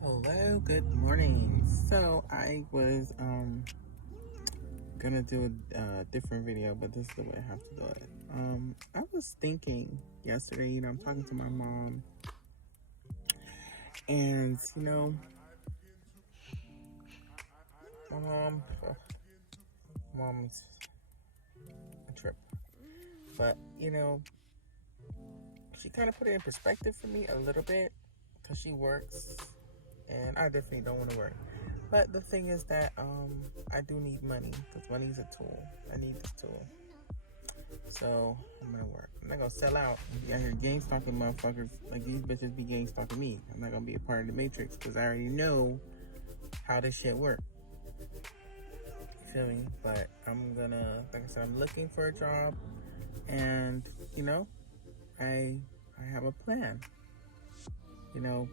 Hello, good morning. So I was gonna do a different video, but this is the way I have to do it. I was thinking yesterday, I'm talking to my mom, and my mom's a trip, but she kind of put it in perspective for me a little bit because she works, and I definitely don't want to work. But the thing is that I do need money because money is a tool. I need this tool. So I'm gonna work. I'm not gonna sell out and be out here gang stalking motherfuckers like these bitches be gang stalking me. I'm not gonna be a part of the matrix because I already know how this shit works. You feel me? But I'm gonna, like I said, I'm looking for a job, and I I have a plan. You know,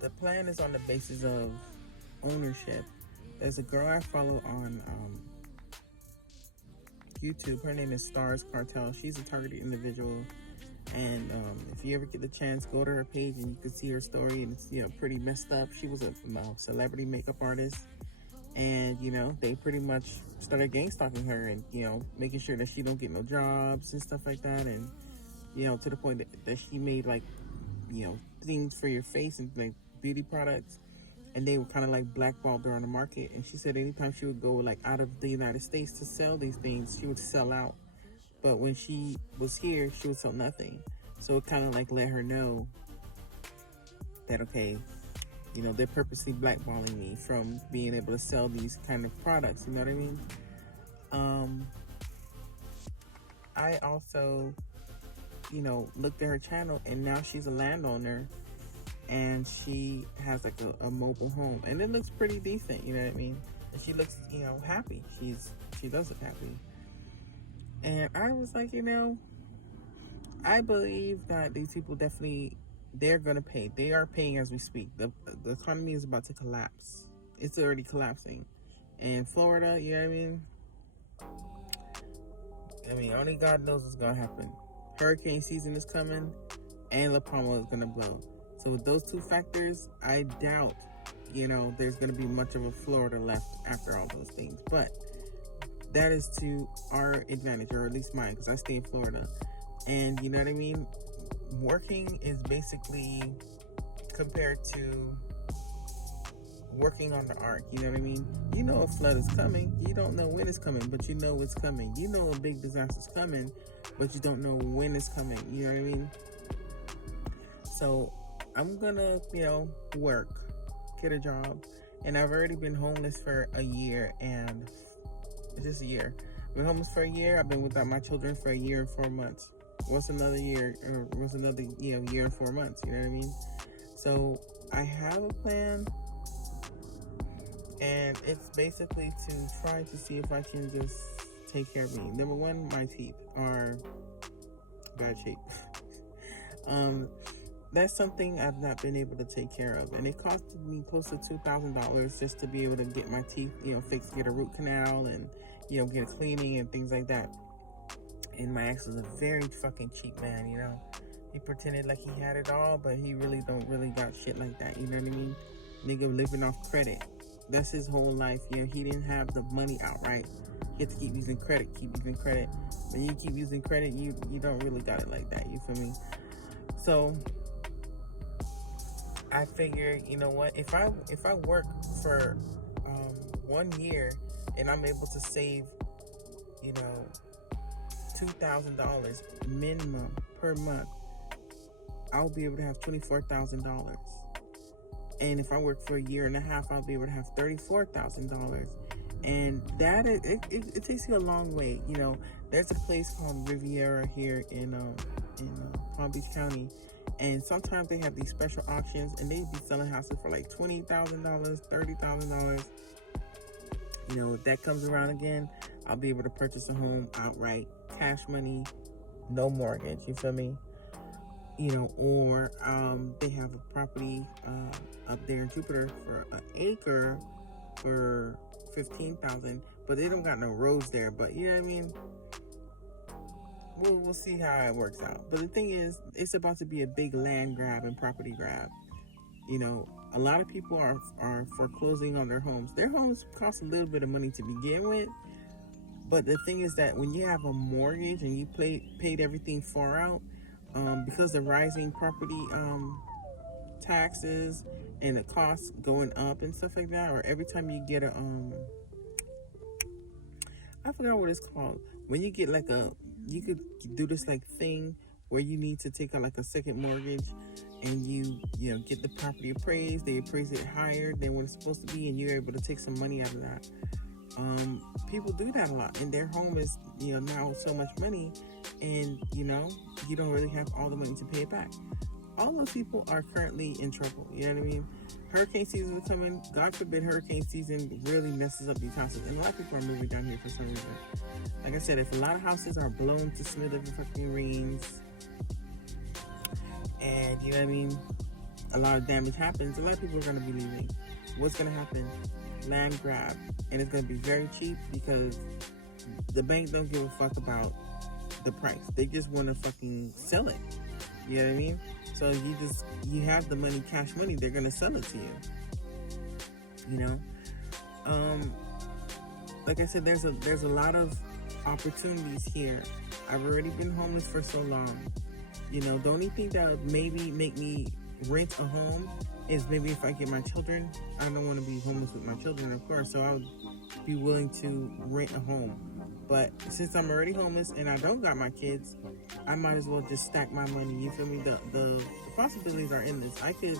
the plan is on the basis of ownership. There's a girl I follow on YouTube. Her name is Stars Cartel. She's a targeted individual. And if you ever get the chance, go to her page and you can see her story. And it's pretty messed up. She was a celebrity makeup artist, and they pretty much started gang stalking her and making sure that she don't get no jobs and stuff like that. And to the point that she made like things for your face and like beauty products, and they were kind of like blackballed her on the market. And she said anytime she would go like out of the United States to sell these things, she would sell out. But when she was here, she would sell nothing. So it kind of like let her know that, okay, they're purposely blackballing me from being able to sell these kind of products. You know what I mean? Um, I also, looked at her channel, and now she's a landowner, and she has like a mobile home, and it looks pretty decent. You know what I mean? And she looks, happy. She does look happy. And I was like, I believe that these people definitely, they're gonna pay. They are paying as we speak. The economy is about to collapse. It's already collapsing. And Florida, you know what I mean? Only God knows what's gonna happen. Hurricane season is coming, and La Palma is gonna blow. So with those two factors, I doubt, there's gonna be much of a Florida left after all those things. But that is to our advantage, or at least mine, because I stay in Florida. And you know what I mean? Working is basically compared to working on the ark. You know what I mean? You know a flood is coming. You don't know when it's coming, but you know it's coming. You know a big disaster is coming, but you don't know when it's coming. You know what I mean? So I'm gonna, work, get a job. And I've already been homeless for a year, and it's just a year. I've been homeless for a year. I've been without my children for a year and 4 months. What's another year, or what's another year and 4 months? You know what I mean? So I have a plan, and it's basically to try to see if I can just take care of me. Number one, my teeth are bad shape. um, that's something I've not been able to take care of, and it costed me close to $2,000 just to be able to get my teeth, fixed, get a root canal, and get a cleaning and things like that. And my ex is a very fucking cheap man. He pretended like he had it all, but he really don't really got shit like that. You know what I mean? Nigga living off credit. That's his whole life. He didn't have the money outright. He had to keep using credit, When you keep using credit, you don't really got it like that. You feel me? So I figure, you know what? If I work for 1 year and I'm able to save, $2,000 minimum per month, I'll be able to have $24,000. And if I work for a year and a half, I'll be able to have $34,000. And that it takes you a long way. There's a place called Riviera here in Palm Beach County, and sometimes they have these special auctions, and they be selling houses for like $20,000, $30,000. If that comes around again, I'll be able to purchase a home outright, cash money, no mortgage. You feel me? Or they have a property up there in Jupiter for an acre for $15,000, but they don't got no roads there. But you know what I mean? We'll see how it works out. But the thing is, it's about to be a big land grab and property grab. a lot of people are foreclosing on their homes. Their homes cost a little bit of money to begin with, but the thing is that when you have a mortgage and you paid everything far out, because of rising property taxes and the costs going up and stuff like that, or every time you get a I forgot what it's called. When you get like you could do this like thing where you need to take out like a second mortgage, and you get the property appraised. They appraise it higher than what it's supposed to be, and you're able to take some money out of that. People do that a lot, and their home is now so much money, and you don't really have all the money to pay it back. All those people are currently in trouble. You know what I mean? Hurricane season is coming. God forbid hurricane season really messes up these houses. And a lot of people are moving down here for some reason. Like I said, if a lot of houses are blown to smithereens, and you know what I mean, a lot of damage happens, a lot of people are going to be leaving. What's going to happen? Land grab. And it's going to be very cheap because the bank don't give a fuck about the price. They just want to fucking sell it. You know what I mean? So you have the money, cash money, they're gonna sell it to you. Like I said, there's a lot of opportunities here. I've already been homeless for so long. The only thing that would maybe make me rent a home is maybe if I get my children. I don't want to be homeless with my children, of course, so I would be willing to rent a home. But since I'm already homeless and I don't got my kids, I might as well just stack my money. You feel me? The possibilities are endless. I could,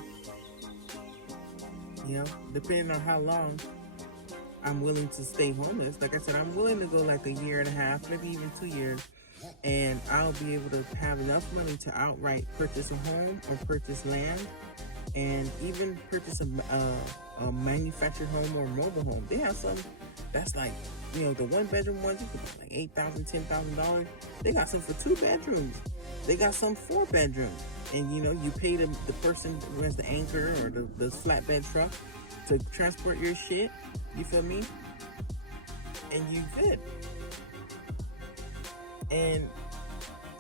depending on how long I'm willing to stay homeless. Like I said, I'm willing to go like a year and a half, maybe even 2 years, and I'll be able to have enough money to outright purchase a home or purchase land, and even purchase a manufactured home or mobile home. They have some that's like, the 1-bedroom ones, you could pay like $8,000, $10,000. They got some for 2 bedrooms. They got some 4 bedrooms. And you pay the person who has the anchor or the flatbed truck to transport your shit. You feel me? And you good. And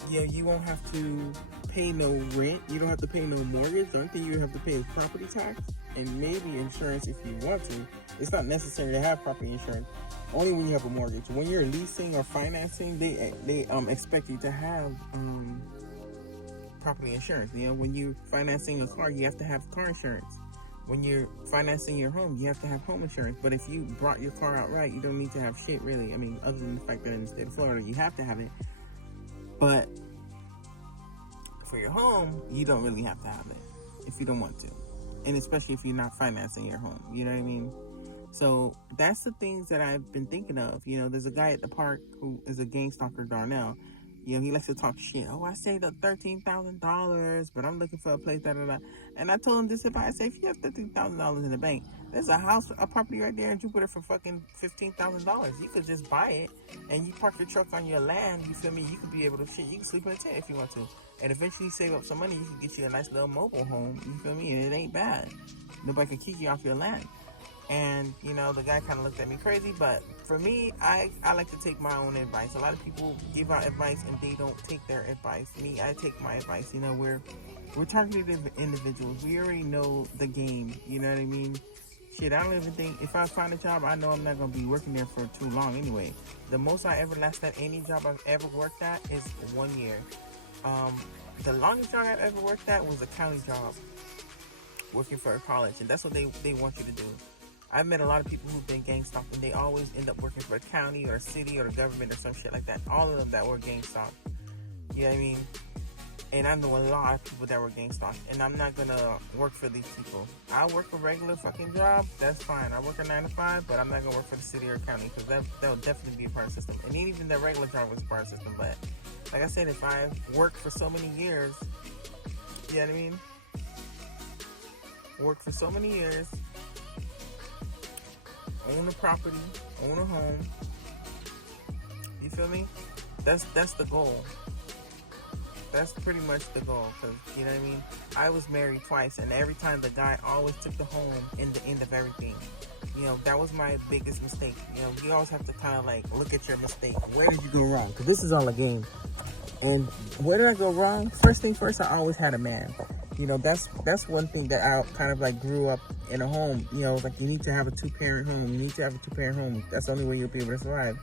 you won't have to pay no rent. You don't have to pay no mortgage. The only thing you have to pay is property tax and maybe insurance if you want to. It's not necessary to have property insurance. Only when you have a mortgage. When you're leasing or financing, they expect you to have property insurance. When you're financing a car, you have to have car insurance. When you're financing your home, you have to have home insurance. But if you brought your car outright, you don't need to have shit really. I mean, other than the fact that in the state of Florida, you have to have it. But for your home, you don't really have to have it if you don't want to. And especially if you're not financing your home. You know what I mean? So that's the things that I've been thinking of. There's a guy at the park who is a gang stalker, Darnell. He likes to talk shit. Oh, I saved up $13,000, but I'm looking for a place, da-da-da. And I told him this advice. I say, if you have $13,000 in the bank, there's a property right there in Jupiter for fucking $15,000. You could just buy it, and you park your truck on your land, you feel me? You could be able to you can sleep in a tent if you want to. And eventually save up some money, you can get you a nice little mobile home, you feel me? And it ain't bad. Nobody can kick you off your land. And, the guy kind of looked at me crazy, but for me, I like to take my own advice. A lot of people give out advice and they don't take their advice. Me, I take my advice. We're targeted individuals. We already know the game. You know what I mean? Shit, I don't even think, if I find a job, I know I'm not going to be working there for too long anyway. The most I ever lasted at any job I've ever worked at is 1 year. The longest job I've ever worked at was a county job, working for a college, and that's what they want you to do. I've met a lot of people who've been gang stalked, and they always end up working for a county or a city or the government or some shit like that. All of them that were gang stalked. You know what I mean? And I know a lot of people that were gang stalked, and I'm not gonna work for these people. I work a regular fucking job, that's fine. I work a 9 to 5, but I'm not gonna work for the city or county, because that'll definitely be a part of the system. And even the regular job was a part of the system, but like I said, if I worked for so many years, you know what I mean? Worked for so many years, own a property, own a home. You feel me? That's the goal. That's pretty much the goal, because, you know what I mean? I was married twice, and every time the guy always took the home in the end of everything. That was my biggest mistake. You always have to kind of like look at your mistake. Where did you go wrong? Because this is all a game. And where did I go wrong? First thing first, I always had a man. That's one thing that I kind of like grew up in a home. Like you need to have a 2-parent home. You need to have a 2-parent home. That's the only way you'll be able to survive.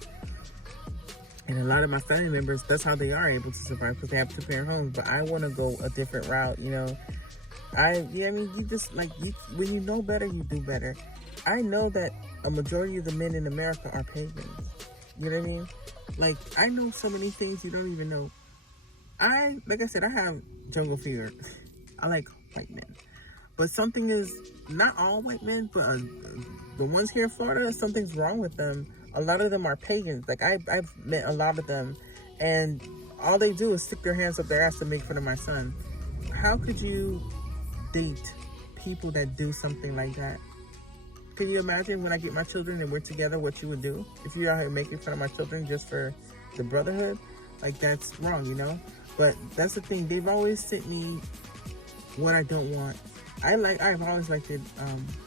And a lot of my family members, that's how they are able to survive, because they have 2-parent homes. But I want to go a different route. You just like when you know better, you do better. I know that a majority of the men in America are pagans. You know what I mean? Like, I know so many things you don't even know. Like I said, I have jungle fever. I like white men. But something is, not all white men, but the ones here in Florida, something's wrong with them. A lot of them are pagans. Like, I've met a lot of them, and all they do is stick their hands up their ass to make fun of my son. How could you date people that do something like that? Can you imagine when I get my children and we're together, what you would do? If you're out here making fun of my children just for the brotherhood, like, that's wrong, But that's the thing. They've always sent me what I don't want. I've always liked it,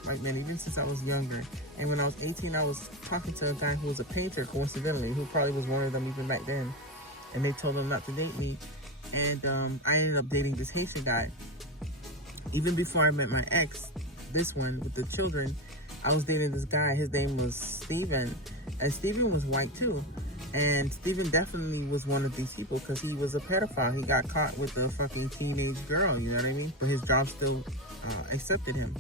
white men, even since I was younger. And when I was 18, I was talking to a guy who was a painter, coincidentally, who probably was one of them even back then. And they told him not to date me. And I ended up dating this Haitian guy. Even before I met my ex, this one with the children, I was dating this guy. His name was Steven. And Steven was white too. And Steven definitely was one of these people because he was a pedophile. He got caught with a fucking teenage girl, you know what I mean? But his job still accepted him.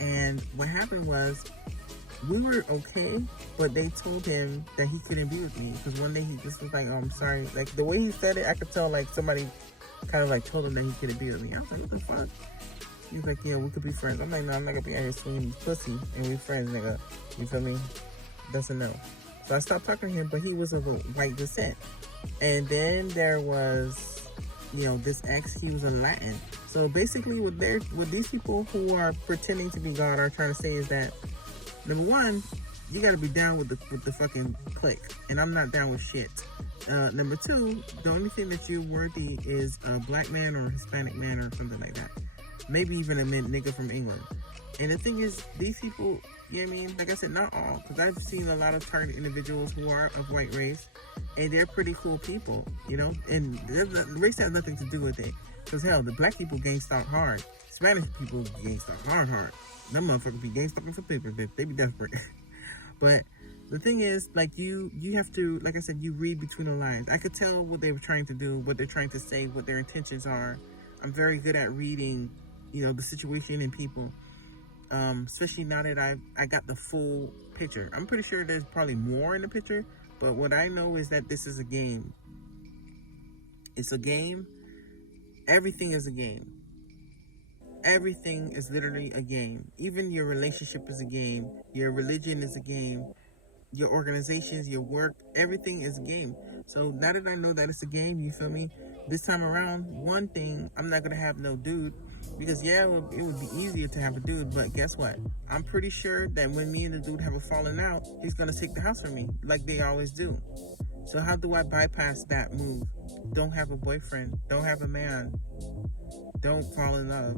And what happened was, we were okay, but they told him that he couldn't be with me. Because one day he just was like, oh, I'm sorry. Like, the way he said it, I could tell, like, somebody kind of, like, told him that he couldn't be with me. I was like, what the fuck? He was like, yeah, we could be friends. I'm like, no, I'm not going to be out here swinging these pussy and we friends, nigga. You feel me? That's a no. So I stopped talking to him, but he was of a white descent. And then there was, this ex, he was a Latin. So basically what these people who are pretending to be God are trying to say is that, number one, you got to be down with the fucking clique. And I'm not down with shit. Number two, the only thing that you're worthy is a black man or a Hispanic man or something like that. Maybe even a nigga from England. And the thing is, these people, you know what I mean? Like I said, not all. Because I've seen a lot of targeted individuals who are of white race. And they're pretty cool people, And the race has nothing to do with it. Because hell, the black people gangsta out hard. Spanish people gangsta out hard. Them motherfuckers be gangsta for paper. They be desperate. But the thing is, like, you have to, like I said, you read between the lines. I could tell what they were trying to do, what they're trying to say, what their intentions are. I'm very good at reading, the situation and people. Especially now that I got the full picture. I'm pretty sure there's probably more in the picture, but what I know is that this is a game. It's a game. Everything is a game. Everything is literally a game. Even your relationship is a game. Your religion is a game. Your organizations, your work, everything is a game. So now that I know that it's a game, you feel me? This time around, one thing, I'm not going to have no dude. Because, yeah, it would be easier to have a dude. But guess what? I'm pretty sure that when me and the dude have a falling out, he's going to take the house from me. Like they always do. So how do I bypass that move? Don't have a boyfriend. Don't have a man. Don't fall in love.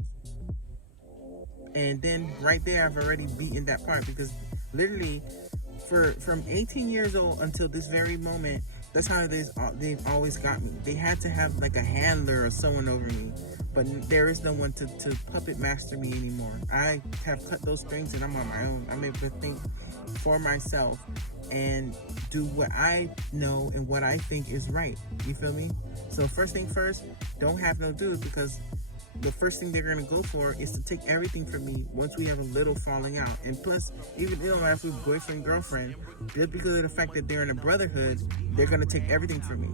And then right there, I've already beaten that part. Because literally, from 18 years old until this very moment, that's how they've always got me. They had to have like a handler or someone over me. But there is no one to puppet master me anymore. I have cut those strings and I'm on my own. I'm able to think for myself and do what I know and what I think is right. You feel me? So first thing first, don't have no dude, because the first thing they're going to go for is to take everything from me once we have a little falling out. And plus, even if we're boyfriend, girlfriend, just because of the fact that they're in a brotherhood, they're going to take everything from me.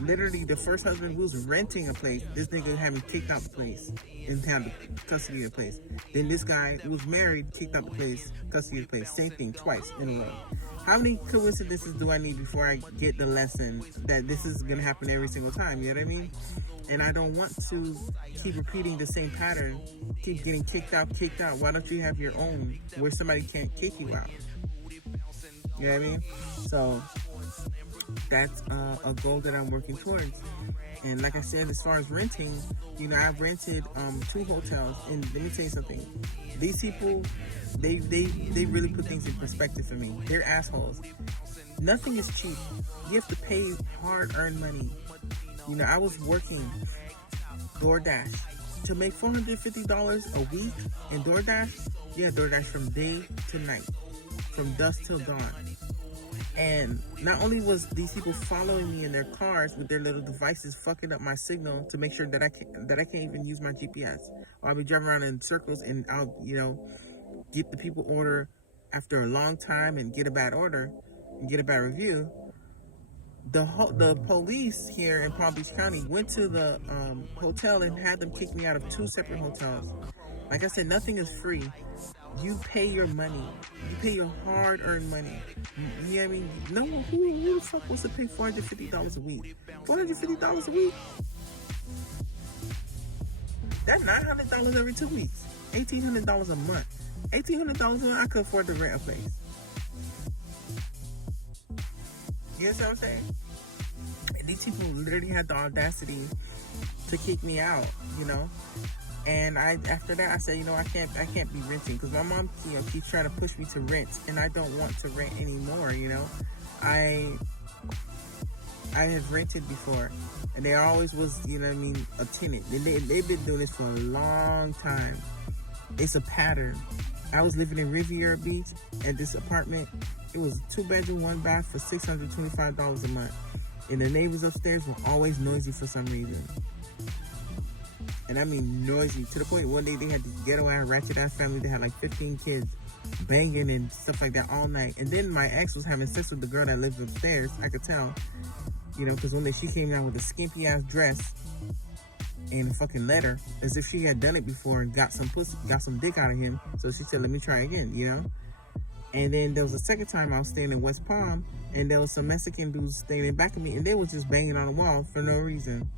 Literally, the first husband was renting a place. This nigga had me kicked out the place and had the custody of the place. Then this guy who was married, kicked out the place, custody of the place. Same thing, twice in a row. How many coincidences do I need before I get the lesson that this is going to happen every single time? You know what I mean? And I don't want to keep repeating the same pattern, keep getting kicked out. Why don't you have your own where somebody can't kick you out? You know what I mean? So that's a goal that I'm working towards. And like I said, as far as renting, I've rented 2 hotels. And let me tell you something. These people, they really put things in perspective for me. They're assholes. Nothing is cheap. You have to pay hard-earned money. I was working DoorDash. To make $450 a week in DoorDash, you have DoorDash from day to night, from dusk till dawn. And not only was these people following me in their cars with their little devices, fucking up my signal to make sure that I can't even use my GPS. Or I'll be driving around in circles, and I'll get the people order after a long time and get a bad order and get a bad review. The police here in Palm Beach County went to the hotel and had them kick me out of 2 separate hotels. Like I said, nothing is free. You pay your money. You pay your hard-earned money. You know what I mean? No, who the fuck wants to pay $450 a week? $450 a week? That's $900 every 2 weeks. $1,800 a month. $1,800 a month, I could afford to rent a place. You know what I'm saying? And these people literally had the audacity to kick me out, And after that, I said, I can't be renting, because my mom, keeps trying to push me to rent, and I don't want to rent anymore. I have rented before, and there always was, a tenant. They've been doing this for a long time. It's a pattern. I was living in Riviera Beach at this apartment. It was a 2-bedroom, 1 bath for $625 a month, and the neighbors upstairs were always noisy for some reason. And I mean noisy, to the point one day they had this ghetto-ass, ratchet-ass family that had like 15 kids banging and stuff like that all night. And then my ex was having sex with the girl that lived upstairs. I could tell, because one day she came down with a skimpy-ass dress and a fucking letter, as if she had done it before and got some dick out of him. So she said, let me try again, And then there was a second time I was staying in West Palm, and there was some Mexican dudes staying in back of me, and they was just banging on the wall for no reason.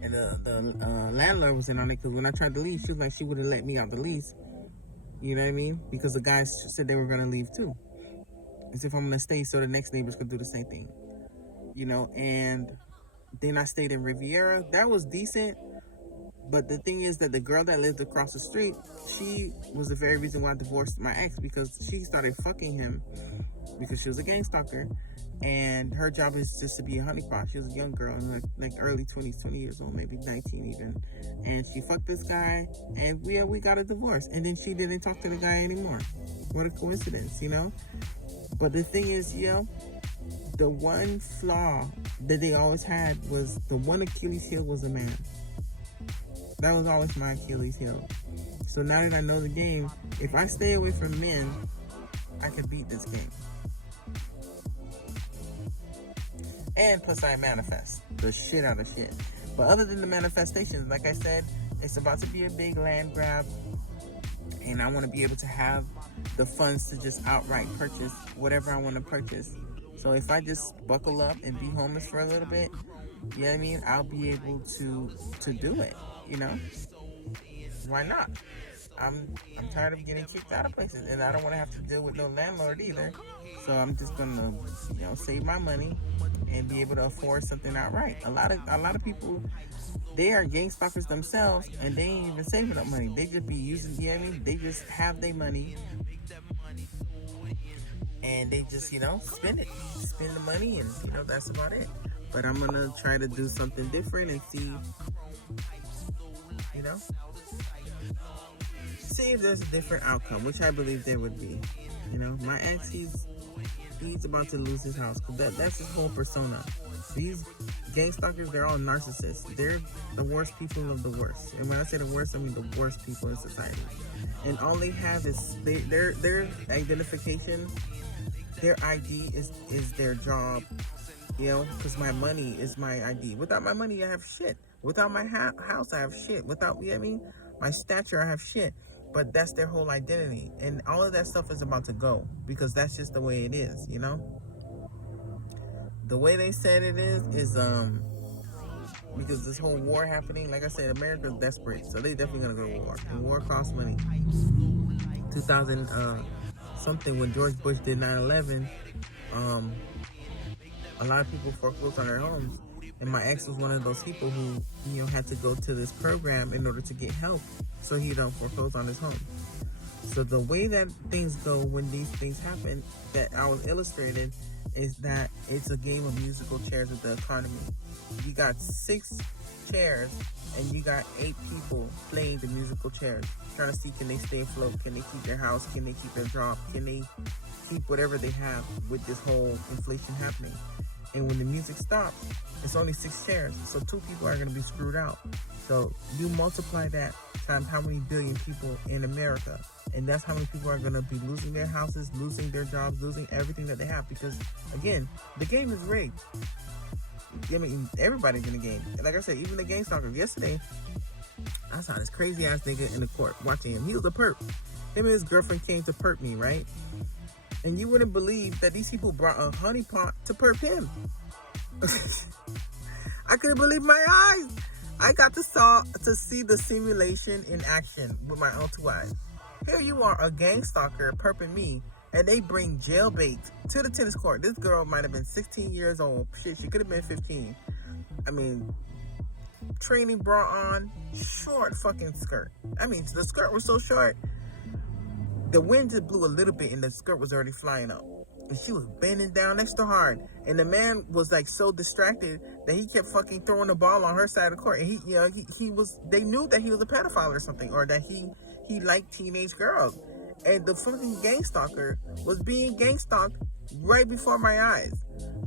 And the landlord was in on it, because when I tried to leave, she was like, she would have let me out the lease. You know what I mean? Because the guys said they were going to leave too. As if I'm going to stay so the next neighbors could do the same thing. And then I stayed in Riviera. That was decent. But the thing is that the girl that lived across the street, she was the very reason why I divorced my ex, because she started fucking him because she was a gang stalker. And her job is just to be a honeypot. She was a young girl in like early 20s, 20 years old, maybe 19 even. And she fucked this guy, and we got a divorce. And then she didn't talk to the guy anymore. What a coincidence, But the thing is, the one flaw that they always had was the one Achilles heel was a man. That was always my Achilles heel. So now that I know the game, if I stay away from men, I can beat this game. And plus I manifest the shit out of shit. But other than the manifestations, like I said, it's about to be a big land grab. And I want to be able to have the funds to just outright purchase whatever I want to purchase. So if I just buckle up and be homeless for a little bit, you know what I mean? I'll be able to do it, Why not? I'm tired of getting kicked out of places, and I don't want to have to deal with no landlord either. So I'm just gonna, save my money and be able to afford something outright. A lot of people, they are gang stalkers themselves, and they ain't even saving up money. They just be using, they just have their money, and they just, spend the money, and that's about it. But I'm gonna try to do something different and see if there's a different outcome, which I believe there would be. My ex, he's about to lose his house, because that's his whole persona. These gang stalkers, they're all narcissists. They're the worst people of the worst. And when I say the worst, I mean the worst people in society. And all they have is their identification, their ID is their job. Because my money is my ID. Without my money, I have shit. Without my house, I have shit. Without, my stature, I have shit. But that's their whole identity. And all of that stuff is about to go, because that's just the way it is, The way they said it is because this whole war happening, like I said, America's desperate. So they definitely going to go to war. And war costs money. 2000 something, when George Bush did 9/11, a lot of people foreclosed on their homes. And my ex was one of those people who, had to go to this program in order to get help so he don't foreclose on his home. So the way that things go when these things happen, that I was illustrated, is that it's a game of musical chairs with the economy. You got 6 chairs and you got 8 people playing the musical chairs, trying to see, can they stay afloat? Can they keep their house? Can they keep their job? Can they keep whatever they have with this whole inflation happening? And when the music stops, it's only 6 chairs, so 2 people are going to be screwed out. So you multiply that times how many billion people in America, and that's how many people are going to be losing their houses, losing their jobs, losing everything that they have, because again, the game is rigged. I mean, everybody's in the game. Like I said, even the game stalkers. Yesterday, I saw this crazy ass nigga in the court watching him. He was a perp. Him and his girlfriend came to perp me, right? And you wouldn't believe that these people brought a honey pot to perp him. I couldn't believe my eyes. I got to see the simulation in action with my own 2 eyes. Here you are, a gang stalker perping me, and they bring jailbait to the tennis court. This girl might have been 16 years old. Shit, she could have been 15. I mean, training bra on, short fucking skirt. I mean, the skirt was so short, the wind just blew a little bit and the skirt was already flying up. And she was bending down extra hard. And the man was like so distracted that he kept fucking throwing the ball on her side of the court. And they knew that he was a pedophile or something, or that he liked teenage girls. And the fucking gang stalker was being gang stalked right before my eyes.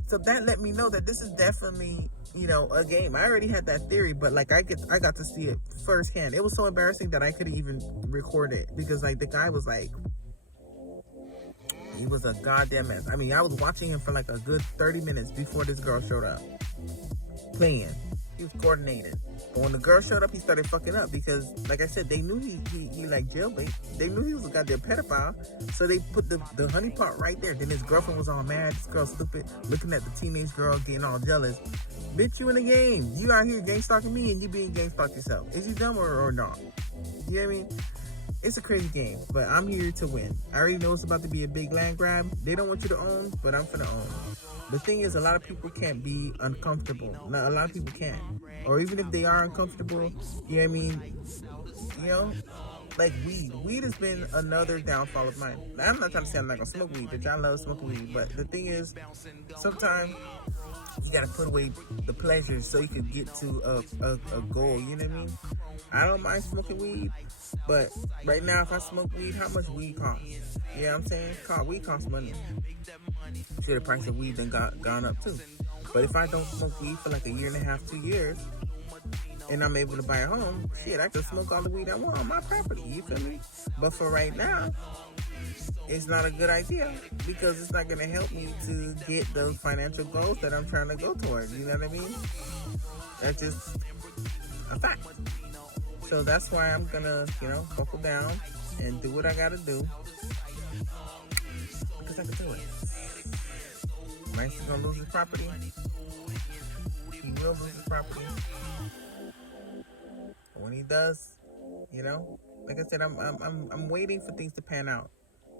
So that let me know that this is definitely, a game. I already had that theory, but like I got to see it firsthand. It was so embarrassing that I couldn't even record it, because like the guy was like, he was a goddamn mess. I mean, I was watching him for like a good 30 minutes before this girl showed up playing. He was coordinating. But when the girl showed up, he started fucking up, because like I said, they knew he like jailbait. They knew he was a goddamn pedophile. So they put the honeypot right there. Then his girlfriend was all mad. This girl stupid, looking at the teenage girl, getting all jealous. Bitch, you in the game. You out here gang stalking me and you being gang stalked yourself. Is you dumb or not? You know what I mean? It's a crazy game, but I'm here to win. I already know it's about to be a big land grab. They don't want you to own, but I'm finna own. The thing is, a lot of people can't be uncomfortable. Not a lot of people can't. Or even if they are uncomfortable, you know what I mean? Like weed. Weed has been another downfall of mine. Now, I'm not trying to say I'm not gonna smoke weed, bitch. I love smoking weed. But the thing is, sometimes you gotta put away the pleasures so you can get to a goal, you know what I mean? I don't mind smoking weed, but right now, if I smoke weed, how much weed costs? You know what I'm saying? Weed costs money. Sure, the price of weed then gone up too. But if I don't smoke weed for like a year and a half, 2 years, and I'm able to buy a home, shit, I can smoke all the weed I want on my property, you feel me? But for right now, it's not a good idea, because it's not going to help me to get those financial goals that I'm trying to go towards, you know what I mean? That's just a fact. So that's why I'm going to, buckle down and do what I got to do, because I can do it. Mike's going to lose his property. He will lose his property. When he does, like I said, I'm waiting for things to pan out.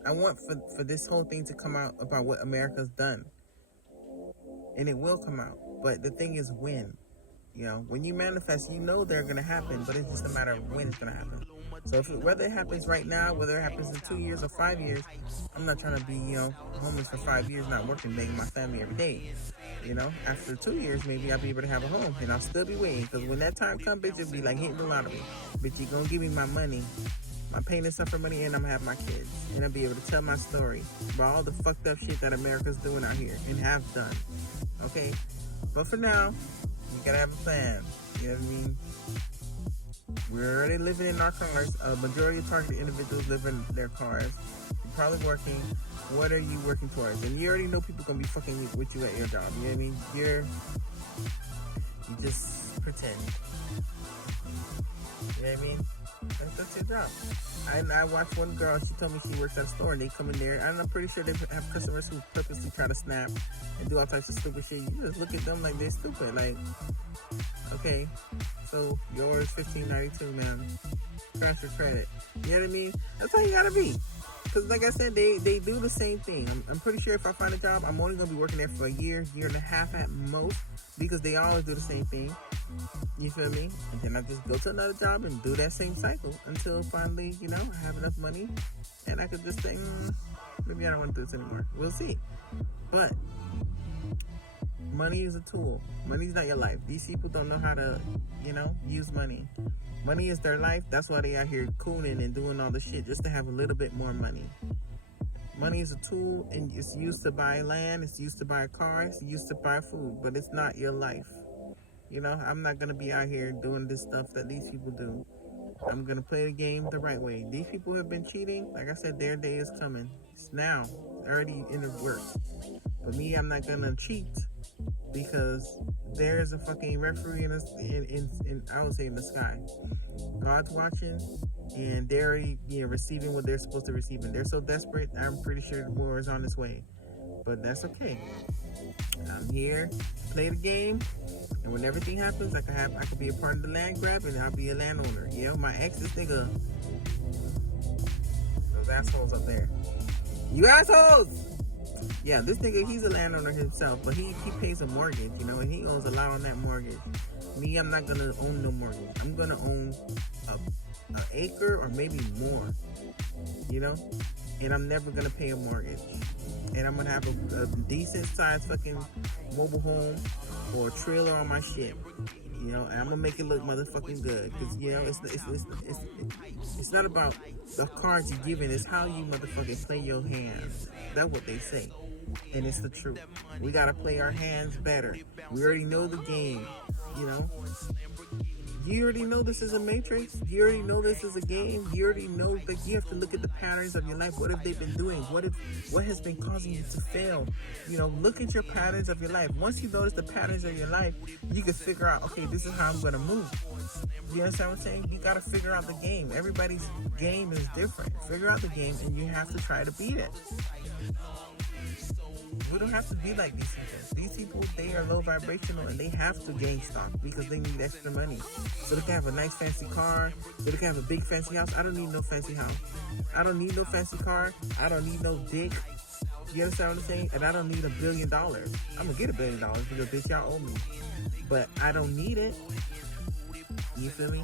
I want for this whole thing to come out about what America's done. And it will come out. But the thing is when. When you manifest, they're going to happen, but it's just a matter of when it's going to happen. So whether it happens right now, whether it happens in 2 years or 5 years, I'm not trying to be, homeless for 5 years, not working, begging my family every day. After 2 years, maybe I'll be able to have a home, and I'll still be waiting, because when that time comes, bitch, it'll be like hitting the lottery. Bitch, you're going to give me my money, my pain and suffer money, and I'm going to have my kids. And I'll be able to tell my story about all the fucked up shit that America's doing out here, and have done. Okay? But for now, you gotta have a plan. You know what I mean? We're already living in our cars. A majority of targeted individuals live in their cars. You're probably working. What are you working towards? And you already know people gonna be fucking with you at your job. You know what I mean? You just pretend. You know what I mean? That's your job. I watched one girl, she told me she works at a store, and they come in there, and I'm pretty sure they have customers who purposely try to snap and do all types of stupid shit. You just look at them like they're stupid. Like, okay, so yours $15.92, man. Crash your credit. You know what I mean? That's how you gotta be. Because like I said, they do the same thing. I'm pretty sure if I find a job, I'm only going to be working there for a year and a half at most, because they always do the same thing. You feel me? And then I just go to another job and do that same cycle until finally, I have enough money and I could just say, maybe I don't want to do this anymore. We'll see. But money is a tool. Money's not your life. These people don't know how to, use money. Money is their life. That's why they out here cooning and doing all the shit just to have a little bit more money. Money is a tool, and it's used to buy land, it's used to buy cars, it's used to buy food, but it's not your life. I'm not going to be out here doing this stuff that these people do. I'm going to play the game the right way. These people have been cheating. Like I said, their day is coming. It's now. It's already in the works. But me, I'm not going to cheat because there's a fucking referee in I would say in the sky. God's watching, and they're already, receiving what they're supposed to receive. And they're so desperate, I'm pretty sure the war is on its way. But that's okay. I'm here to play the game, and when everything happens, I could be a part of the land grab, and I'll be a landowner. My ex, this nigga, those assholes up there. You assholes! Yeah, this nigga, he's a landowner himself, but he pays a mortgage, and he owns a lot on that mortgage. Me, I'm not gonna own no mortgage. I'm gonna own an acre or maybe more, and I'm never gonna pay a mortgage. And I'm gonna have a decent sized fucking mobile home or a trailer on my shit, and I'm gonna make it look motherfucking good, because it's not about the cards you're giving, it's how you motherfucking play your hands. That's what they say, and it's the truth. We gotta play our hands better. We already know the game, You already know this is a matrix. You already know this is a game. You already know that you have to look at the patterns of your life. What have they been doing? What has been causing you to fail? Look at your patterns of your life. Once you notice the patterns of your life, you can figure out, okay, this is how I'm going to move. You understand what I'm saying? You got to figure out the game. Everybody's game is different. Figure out the game, and you have to try to beat it. We don't have to be like these people. These people, they are low vibrational, and they have to gain stock because they need extra money. So they can have a nice fancy car. So they can have a big fancy house. I don't need no fancy house. I don't need no fancy car. I don't need no dick. You understand what I'm saying? And I don't need $1 billion. I'm going to get $1 billion because bitch, y'all owe me. But I don't need it. You feel me?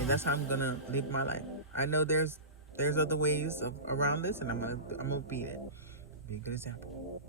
And that's how I'm going to live my life. I know there's other ways around this, and I'm gonna beat it. Be a good example.